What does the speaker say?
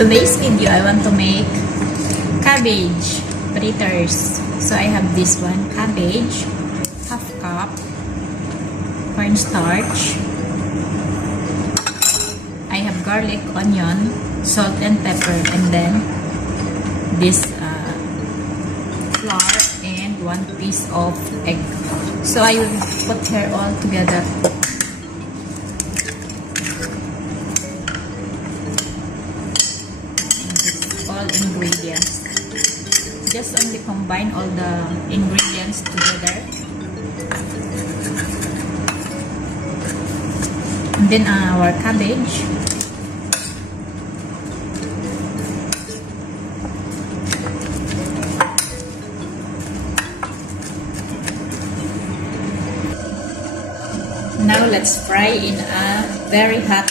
Today's video, I want to make cabbage fritters. So I have this one, cabbage, half cup, cornstarch. I have garlic, onion, salt and pepper, and then this flour and 1 piece of egg. So I will put her all together. All ingredients. Just only combine all the ingredients together. And then our cabbage. Now let's fry in a very hot